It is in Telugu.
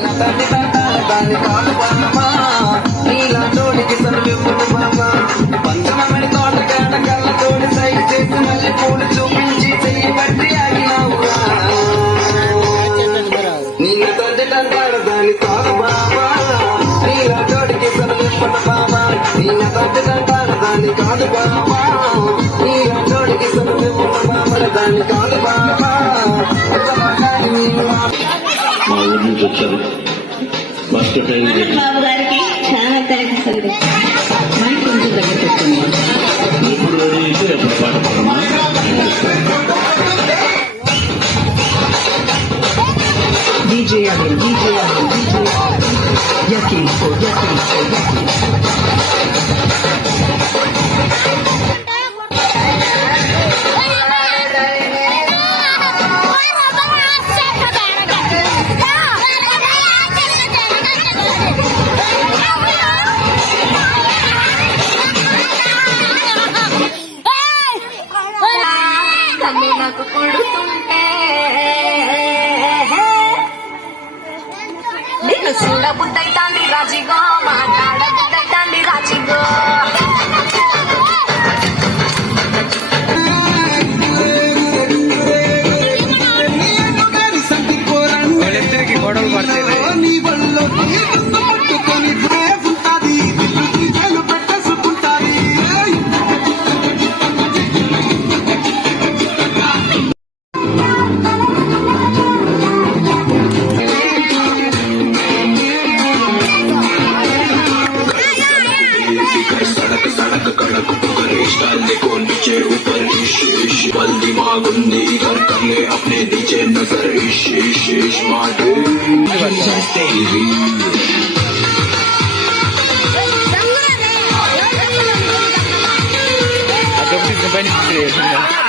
దాని కాదు బామా నీలా తోడికి సర్వెప్పుడు బామా పంచమని తోటగాడ కళ్ళ తోడి సై చేసి మళ్ళీ పూలు చూపించి చెయ్యి పట్టి ఆగినావురా నీళ్ళ తోటంటాడు దాని కాదు బామా నీలా తోడికి సర్వెప్పుడు బామా నీళ్ళ తోటంటాడు దాని కాదు బామా నీలా తోడికి సర్వెప్పుడు బామా దాని కాదు బామా మా ఊరి నుంచి వచ్చారు ఫస్ట్ టైం బాబు గారికి చాలా థ్యాంక్స్ అండి. మైక్ కొంచెం దగ్గర పెట్టండి. ఇప్పుడు రెడీ అయితే అప్పుడు పాట పాడమా DJ Amin, Yakin, నాకు కొడుతుంటే నిన్ను చూడబుద్దైతాంది రాజిగో మాట్లాడబుద్దైతాంది రాజిగో గొడవలు పడతాయి दिमागुंदी कर ले अपने नीचे नजर इश इश इश माटे तेरी Adobe is the benefit.